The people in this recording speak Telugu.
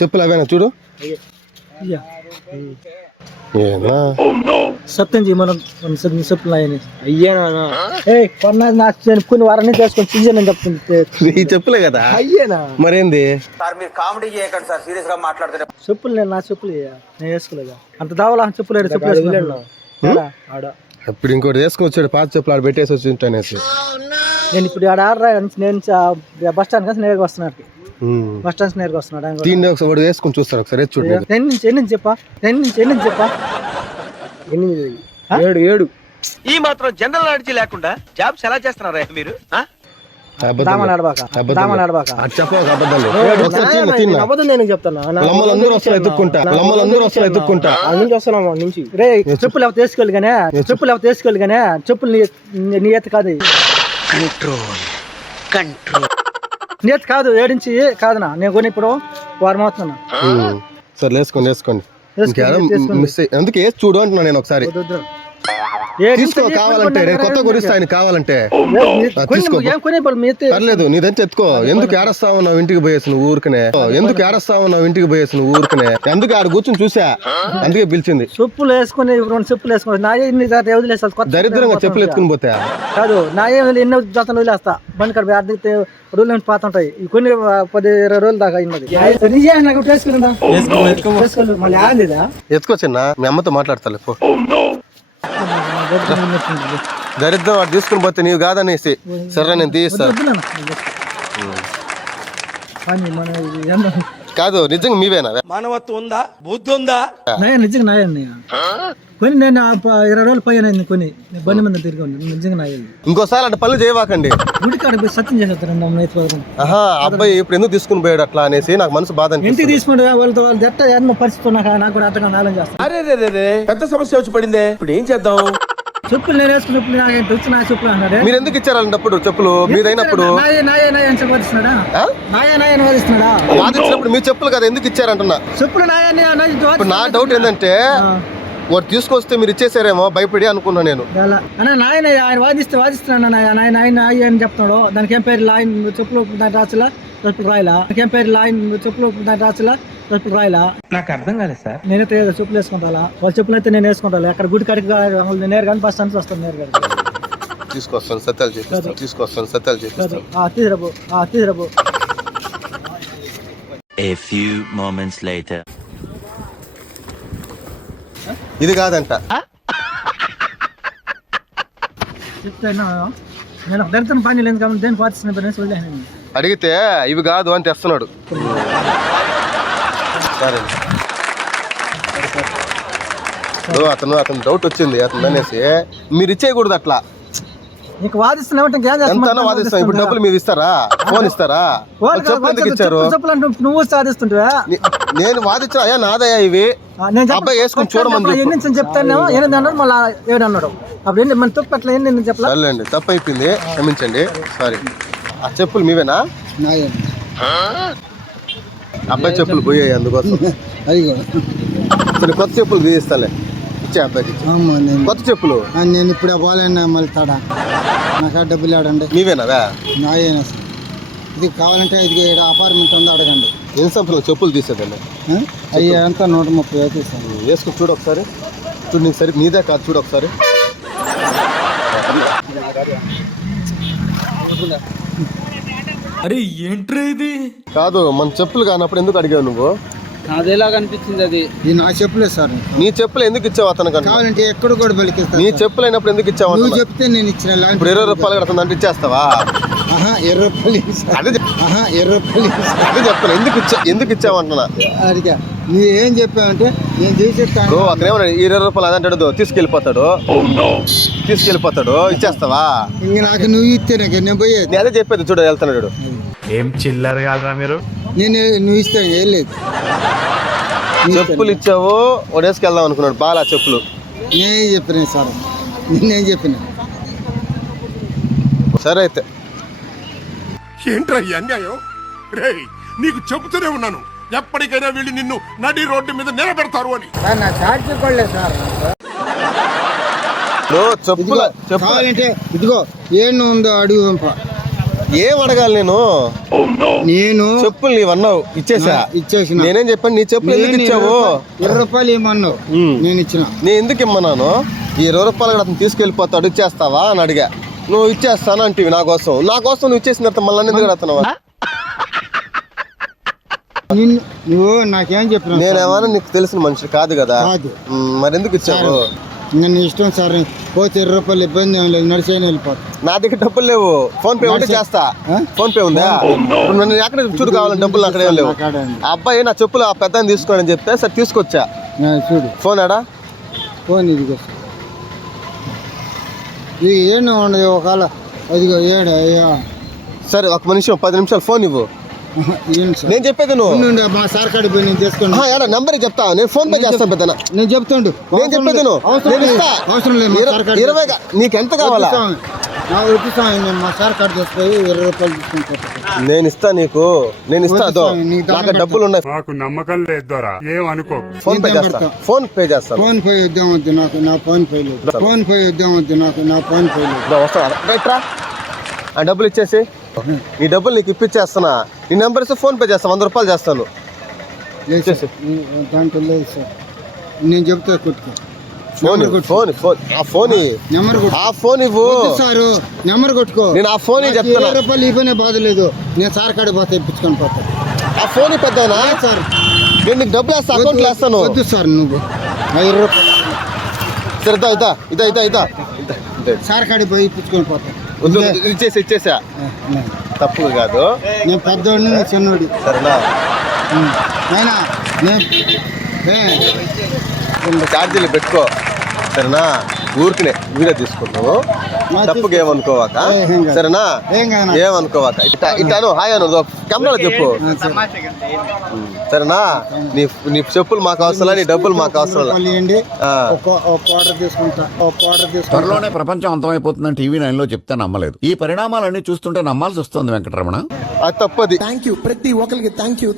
చెప్పులు అవేనా చూడు. సత్యం జీ మనం చెప్పులు అయ్యేనా కొన్ని వారాన్ని చేసుకొని సీజన్ అని చెప్తుంది. ఈ చెప్పులే కదా అయ్యేనా మరేంది కామెడీ చేయకండి సార్, సీరియస్ గా మాట్లాడుతున్నా. చెప్పులు నా చెప్పులు నేను వేసుకోలేదా అంత దావలా చెప్పులు చెప్పులు ఆడ ఇప్పుడు ఇంకోటి వేసుకొచ్చాడు పాత చెప్పులు ఆడ పెట్టేసి వచ్చి ఉంటానేసి. నేను ఇప్పుడు ఆడ నేను బస్ స్టాండ్ kasi నేరుగా వస్తున్నాడు. బస్ స్టాండ్ నేరుగా వస్తున్నాడు. దీన్ని ఒకసారి వేసుకొని చూస్తారు ఒకసారి చూడండి. ఎన్ని చెప్పా 7 ఈ మాత్రం జనరల్ నాలెడ్జ్ లేకుండా జాబ్స్ ఎలా చేస్తున్నారా మీరు? చెప్పులు తీసుకోవాలి కానీ చెప్పులు నీ ఎత్తు కాదు, నేత కాదు, ఏడించి కాదు. నేను కొని ఇప్పుడు వారం అవుతున్నా. సరే వేసుకోండి అందుకే చూడు అంటున్నా నేను. ఒకసారి తీసుకో కావాలంటే కొత్త కొనిస్తా ఆయన కావాలంటే పర్లేదు. నీదంతా ఎత్తుకో. ఎందుకు ఏడస్తా ఉన్నావు ఇంటికి పోయేసి నువ్వు ఊరికనే? ఎందుకు ఆడ కూర్చొని చూసా అందుకే పిలిచింది. చెప్పులు వేసుకుని 2 చెప్పులు వేసుకుని నా వదిలేస్తా. దరిద్రంగా చెప్పులు ఎత్తుకుని పోతా కాదు నా ఎన్నో జాతలు వదిలేస్తా. బండి కాడ అర్థితే రోజులు నుంచి పాతుంటాయి. కొన్ని 10-20 రోజులు దాకా అయినది. ఎత్తుకో చిన్న మీ అమ్మతో మాట్లాడతా. దరిద్రం వాడు తీసుకుని పోతే నీవు కాదనేసి సరే నేను తీయిస్తాను. కాదు నిజంగా మీవేనా? మానవత్వం ఉందా, బుద్ధి ఉందా? నిజంగా నాయండి. కొని నేను 20 రోజులు పైన కొని బండి మీద తిరిగి నిజంగా నాయండి. ఇంకోసారి అంటే పనులు చేయవాకండి. గుడి కాడ సత్యం చేసేస్తారండి. అబ్బాయి ఇప్పుడు ఎందుకు తీసుకుని పోయాడు అట్లా అనేసి నాకు మనసు బాధ. ఇంటికి తీసుకుంటే వాళ్ళతో వాళ్ళు జట్ట ఎన్నో పరిస్థితి నాకు కూడా అర్థంగా నాలం చేస్తాను. అరే పెద్ద సమస్య వచ్చి పడిందే, ఇప్పుడు ఏం చేద్దాం? చెప్పులు నేను వేసుకుని చెప్పులు నాకు వచ్చి నా చెప్పులు అన్నాడు. మీరు ఎందుకు ఇచ్చారన్నప్పుడు చెప్పులు మీదైనప్పుడు వాదించినప్పుడు మీ చెప్పులు కదా ఎందుకు ఇచ్చారంటున్నా. చెప్పులు నా డౌట్ ఏంటంటే వాడు తీసుకొస్తే మీరు ఇచ్చేసారేమో భయపడి అనుకున్నా నేను. ఆయన వాదిస్తున్నాను ఆయన చెప్తున్నాడు. దానికి ఏం పేరు ఆయన చెప్పులు రాసులా చెప్పులు రాయలా, ఏం పేరు ఆయన చెప్పులు రాసులా చెప్పులు రాయలా. నాకు అర్థం కాలేదు సార్. నేనైతే చెప్పులు వేసుకుంటా. వాళ్ళ చెప్పులు అయితే నేను వేసుకుంటా. అక్కడ గుడి కాడికి నేరుగా బస్ స్టాండ్ వస్తాను. నేరుగా తీసుకొస్తాను సత్యాలు చేపిస్తాను. తీరబో. A few moments later. ఇది కాదంట చెప్తాను. నేను ఒక దళితం పని లేదు కాబట్టి దేని పాటిస్తున్నాను. అడిగితే ఇవి కాదు అని తెస్తున్నాడు. సరే అతను డౌట్ వచ్చింది అతను అనేసి మీరు ఇచ్చేయకూడదు అట్లా. నీకు వాదిస్తున్నావు. ఇప్పుడు డబ్బులు మీరు ఇస్తారా? ఫోన్ ఇస్తారా? చెప్పులు ఎందుకు ఇచ్చారు? నువ్వు సాధిస్తుంటా. నేను వాదించా అయ్యా నాదయ్యా ఇవి అబ్బాయి వేసుకుని చూడమని చెప్తాను. 8 అన్నాడు మళ్ళీ 7 అన్నాడు. అప్పుడు మన తప్పు అట్లా ఏంటి చెప్పలేదు. తప్పు అయిపోయింది క్షమించండి. సారీ. ఆ చెప్పులు మీవేనా? అబ్బాయి చెప్పులు పోయాయి అందుకోసం సరే కొత్త చెప్పులు తీయిస్తాలే. ఇచ్చే అబ్బాయికి కొత్త చెప్పులు. నేను ఇప్పుడు పోలేనా మళ్ళీ తాడా నాకు డబ్బులు ఆడండి. మీవేనా? నాయేనా సార్. ఇది కావాలంటే ఇది అపార్ట్మెంట్ ఉందో అడగండి. ఎన్ని సంవత్సరాలు చెప్పులు తీసేదండి? అయ్యి అంతా 130 తీసాను. వేసుకుని చూడు ఒకసారి. చూడు నీకు సరే నీదే కాదు చూడు ఒకసారి. అరే ఏంట్రా ఇది? కాదు మన చెప్పులు కానప్పుడు ఎందుకు అడిగావు నువ్వు? అదేలా కనిపించింది. అది ఇది నా చెప్పులే సార్. నీ చెప్పులు ఎందుకు ఇచ్చావు అతను? కావాలంటే ఎక్కడ కూడా బలికిస్తా. నీ చెప్పులు అయినప్పుడు ఎందుకు ఇచ్చావు? నువ్వు చెప్తే నేను ఇచ్చిన. ఇప్పుడు 20 రూపాయలు కడుతుంది అంటే ఇచ్చేస్తావా? 20 రూపాయలు. అదే 20 రూపాయలు. అదే చెప్తాను ఎందుకు ఇచ్చావు అంటున్నా. అడిగా నువ్వు ఏం చెప్పావంటే నేను చేసేస్తాను. అక్కడేమన్నా 20 రూపాయలు అదంటాడు తీసుకెళ్ళిపోతాడు. ఇచ్చేస్తావా? ఇంక నాకు నువ్వు ఇస్తే నేను పోయేది. నేను అదే చెప్పేది చూడ వెళ్తున్నాడు. ఏం చిల్లర కాదురా మీరు. నేను నువ్వు ఇస్తాను ఏం లేదు. చెప్పులు ఇచ్చావు వడేసుకెళ్దాం అనుకున్నాడు బాగా చెప్పులు. నేనేం చెప్పిన సార్, నేనేం చెప్పిన. సరే అయితే ఏంట్రా ఈ అన్యాయం? రే నీకు చెబుతూనే ఉన్నాను ఎప్పటికైనా వీళ్ళు నిన్ను నడి రోడ్డు మీద నిలబెడతారు అని. నా చార్జీ కొడలేదు సార్. చెప్పులు కావాలంటే ఇదిగో ఏం ఉందో అడుగు పంప. ఏం అడగాలి నేను? నేను చెప్పులు నీవు అన్నావు, ఇచ్చేసా. ఇచ్చేసిన. నేనేం చెప్పాను? నీ చెప్పులు ఎందుకు ఇచ్చావు? 20 రూపాయలు ఇమ్మన్నావు, నేను ఇచ్చిన. నేను ఎందుకు ఇమ్మన్నాను? ఈ 20 రూపాయలు కూడా అతను తీసుకెళ్ళిపోతాడు, ఇచ్చేస్తావా అని అడిగా. నువ్వు ఇచ్చేస్తాను అంటివి నా కోసం నువ్వు ఇచ్చేసిన తర్వాత మళ్ళీ ఎందుకు అడుగుతున్నావా? నువ్వు నాకేం చెప్పినా? నేనేమన్నా నీకు తెలిసిన మనిషి కాదు కదా. మరి ఎందుకు ఇచ్చావు? నన్ను ఇష్టం సార్, పోతే 20 రూపాయలు ఇబ్బంది ఏం లేదు, నడిచేయని వెళ్ళిపోతా. నా దగ్గర డబ్బులు లేవు, ఫోన్ పే ఉంటే చేస్తా. ఫోన్ పే ఉందా? నన్ను ఎక్కడ చూడు కావాలని డబ్బులు అక్కడ ఏం లేవు. ఆ అబ్బాయి నా చెప్పులు ఆ పెద్ద తీసుకోండి అని చెప్తే సరే తీసుకొచ్చా. చూడు ఫోన్ ఆడా? ఫోన్ ఇదిగో, ఇది ఏడు ఉండదు ఒకవేళ, అదిగో ఏడు. సరే ఒక నిమిషం, 10 నిమిషాలు ఫోన్ ఇవ్వు. నేను చెప్పేది నువ్వు మా సార్ కాడికి పోయి నేను తీసుకోండి. నెంబర్ చెప్తా, నేను ఫోన్ పే చేస్తాను పెద్ద. నేను చెప్తాడు, నేను చెప్పేది అవసరం లేదు. 20 నీకు ఎంత కావాలా? మా సార్ కార్డు తీసుకొని 20 రూపాయలు తీసుకుంటాను. నేను ఇస్తా నీకు, నేను ఇస్తా. నాకు డబ్బులు ఉన్నాయి, నాకు నమ్మకం లేదు దొరా, ఏమనుకో. ఫోన్ పే చేస్తా. ఫోన్ పే చేస్తాను. ఫోన్ పే యుద్ధం వద్దు నాకు, నా ఫోన్ పే లేదు. ఫోన్ పే యుద్ధం వద్దు నాకు, నా ఫోన్ పే లేదు. వస్తా, ఆ డబ్బులు ఇచ్చేసి నీ డబ్బులు నీకు ఇప్పించేస్తున్నా. నీ నెంబర్ ఇస్తే ఫోన్ పే చేస్తాను, 100 రూపాయలు చేస్తాను. దాంట్లో లేదు సార్, నేను చెప్తా కొట్టుకో. ఫోన్ ఇవ్వు సారు, నెంబర్ కొట్టుకో. నేను ఆ ఫోన్ చెప్తాను. 20 రూపాయలు ఇవ్వనే బాధ లేదు, నేను సార్ కాడి పోతే ఇప్పించుకొని పోతా. ఆ ఫోన్ పెద్దనా సార్, నేను నీకు డబ్బులు వేస్తా, అకౌంట్లో వేస్తాను. వద్దు సార్, నువ్వు 20 రూపాయలు సరే ఇదా సార్ కాడికి పోయి ఇప్పించుకొని పోతా. ఇచ్చేసా, తప్పు కాదు. నేను పెద్దోడిని, నువ్వు చిన్నోడి. సరేనా? ఛార్జీలు పెట్టుకో, సరేనా? ఊరికినే వీడియో తీసుకుంటావు, తప్పుగా ఏమనుకోవాక, సరేనా? ఏమనుకోవాక. ఇట్టాను హాయ్ అను, కెమెరాలో చెప్పు, సరేనా? నీ చెప్పులు మాకు అవసరం, నీ డబ్బులు మాకు అవసరం. త్వరలోనే ప్రపంచం అంతమైపోతుందని టీవీ9 లో చెప్తే నమ్మలేదు. ఈ పరిణామాలన్నీ చూస్తుంటే నమ్మాల్సి వస్తుంది వెంకటరమణ. అది తప్పది. థ్యాంక్ యూ ప్రతి ఒక్కరికి. Thank you.